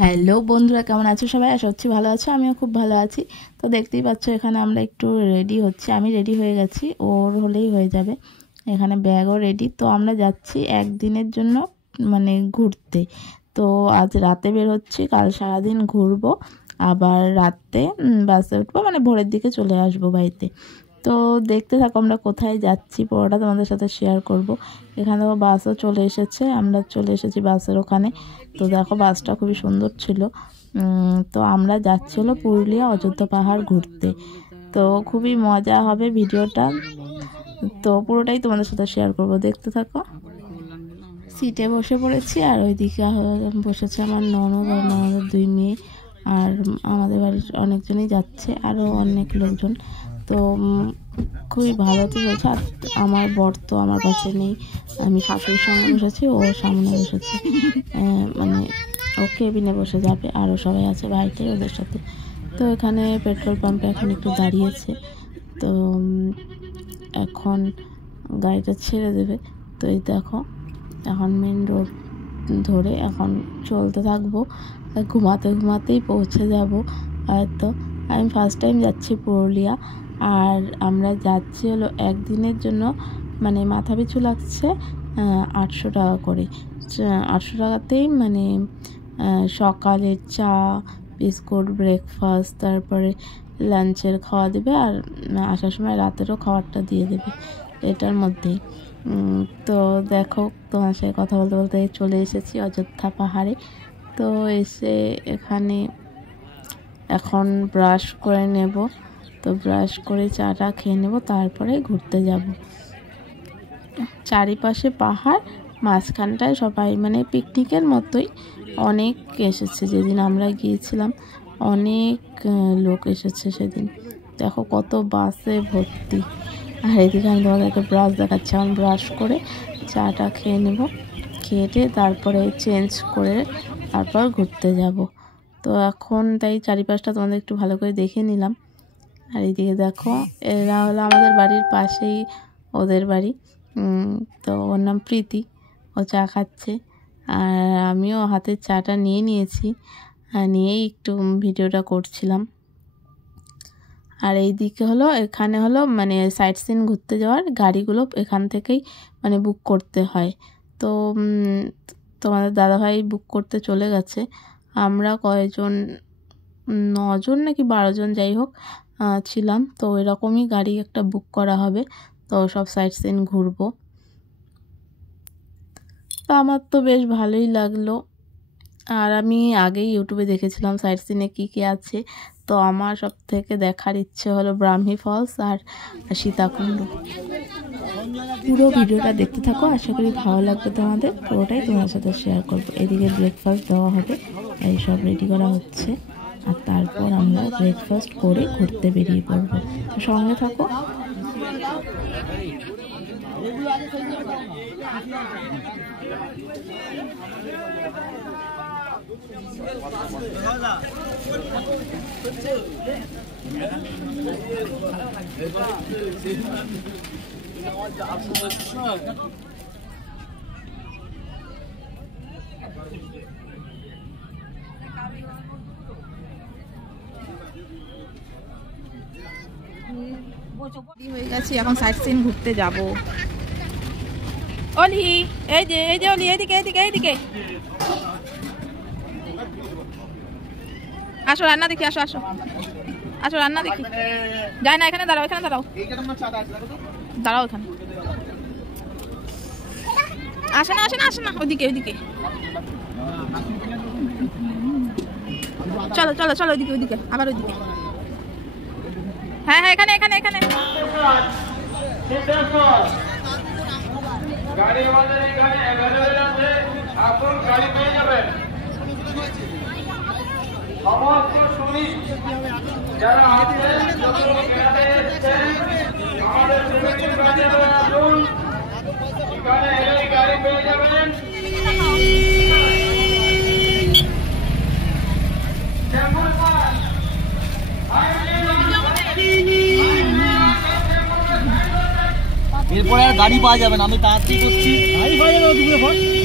Hello বন্ধুরা, কেমন আছো সবাই? আশা করছি ভালো আছো, আমিও খুব ভালো আছি। তো দেখতেই পাচ্ছ এখানে আমরা একটু রেডি হচ্ছি। আমি রেডি হয়ে গেছি, ওর হলেই হয়ে যাবে। এখানে ব্যাগও রেডি। তো আমরা যাচ্ছি একদিনের জন্য মানে ঘুরতে। তো আজ রাতে বের হচ্ছি, কাল সারাদিন ঘুরবো, আবার রাতে বাসে উঠবো, মানে ভোরের দিকে চলে আসবো বাড়িতে। তো দেখতে থাকো আমরা কোথায় যাচ্ছি, পুরোটা তোমাদের সাথে শেয়ার করব। এখানে বাসও চলে এসেছে, আমরা চলে এসেছি বাসের ওখানে। তো দেখো বাসটা খুবই সুন্দর ছিল। তো আমরা যাচ্ছি হলো পুরুলিয়া অযোধ্যা পাহাড় ঘুরতে। তো খুবই মজা হবে ভিডিওটা, তো পুরোটাই তোমাদের সাথে শেয়ার করব, দেখতে থাকো। সিটে বসে পড়েছি, আর ওইদিকে বসেছে আমার ননদ আর ননদের দুই মেয়ে, আর আমাদের বাড়ির অনেকজনই যাচ্ছে, আরও অনেক লোকজন। তো খুবই ভালো তো চলছে। আর আমার বর তো আমার পাশে নেই, আমি শাশুড়ির সঙ্গে বসেছি, ও সামনে বসেছে, মানে ও কেবিনে বসে যাবে, আরও সবাই আছে বাড়িতে ওদের সাথে। তো এখানে পেট্রোল পাম্পে এখন একটু দাঁড়িয়েছে, তো এখন গাড়িটা ছেড়ে দেবে। তো এই দেখো এখন মেন রোড ধরে এখন চলতে থাকবো, ঘুমাতে ঘুমাতেই পৌঁছে যাব। আর তো আমি ফার্স্ট টাইম যাচ্ছি পুরুলিয়া, আর আমরা যাচ্ছি হলো একদিনের জন্য, মানে মাথা পিছু লাগছে 800 টাকা করে। 800 টাকাতেই মানে সকালে চা, বিস্কুট, ব্রেকফাস্ট, তারপরে লাঞ্চের খাওয়া দেবে, আর আসার সময় রাতেরও খাবারটা দিয়ে দেবে এটার মধ্যেই। তো দেখো তোমার সাথে কথা বলতে বলতে চলে এসেছি অযোধ্যা পাহাড়ে। তো এসে এখানে এখন ব্রাশ করে নেব, তো ব্রাশ করে চাটা খেয়ে নেব, তারপরে ঘুরতে যাব। চারিপাশে পাহাড়, মাঝখানটায় সবাই মানে পিকনিকের মতোই অনেক এসেছে। যেদিন আমরা গিয়েছিলাম অনেক লোক এসেছে সেদিন। দেখো কত বাসে ভর্তি। আর এদিকে আমি তোমাদেরকে ব্রাশ দেখাচ্ছি। এখন ব্রাশ করে চাটা খেয়ে নেব, খেয়ে তারপরে চেঞ্জ করে তারপর ঘুরতে যাব। তো এখন তাই চারিপাশটা তোমাদের একটু ভালো করে দেখে নিলাম। আর এইদিকে দেখো এরা হলো আমাদের বাড়ির পাশেই ওদের বাড়ি। তো ওর নাম প্রীতি, ও চা খাচ্ছে, আর আমিও হাতের চাটা নিয়ে নিয়েছি, নিয়েই একটু ভিডিওটা করছিলাম। আর এই দিকে হলো এখানে হলো মানে সাইট সিন ঘুরতে যাওয়ার গাড়িগুলো এখান থেকেই মানে বুক করতে হয়। তো তোমাদের দাদাভাই বুক করতে চলে গেছে। আমরা কয়েকজন 9 জন নাকি 12 জন যাই হোক ছিলাম। তো এরকমই গাড়ি একটা বুক করা হবে, তো সব সাইট সিন ঘুরবো। তো আমার তো বেশ ভালোই লাগলো। আর আমি আগেই ইউটিউবে দেখেছিলাম সাইট সিনে কী কী আছে। তো আমার সব থেকে দেখার ইচ্ছে হলো ব্রাহ্মী ফলস আর সীতাকুণ্ড। পুরো ভিডিওটা দেখতে থাকো, আশা করি ভালো লাগবে তোমাদের, পুরোটাই তোমার সাথে শেয়ার করবো। এদিকে ব্রেকফাস্ট দেওয়া হবে, এই সব রেডি করা হচ্ছে, আর তারপর আমরা ব্রেকফাস্ট করে ঘুরতে বেরিয়ে পড়বো। তো সঙ্গে থাকো। হয়ে গেছি, এখন সাইট সিন ঘুরতে যাব। অলি এই যে অলি এইদিকে এইদিকে এইদিকে আসো, রান্না দেখি, আসো আসো আসো, রান্না দেখি। যাই না, এখানে দাঁড়াও, এখানে দাঁড়াও, দাঁড়াও এখানে। আসে না আসে না আসে না, ওইদিকে ওইদিকে চলো চলো চলো, ওইদিকে ওইদিকে আবার ওইদিকে। হ্যাঁ হ্যাঁ, এখানে এখানে এখানে। গাড়ি আমাদের এখানে অ্যাভেলেবল আছে, আপনি গাড়ি পেয়ে যাবেন। সমস্ত শ্রমিক যারা আছেন, যত লোক এখানে এসেছেন, আমাদের শ্রমিকের কাছে আসুন, এখানে এলেই গাড়ি পেয়ে যাবেন। এরপরে আর গাড়ি পাওয়া যাবে না, আমি তাড়াতাড়ি করছি। গাড়ি পাওয়া যাবে দুপুরে পর।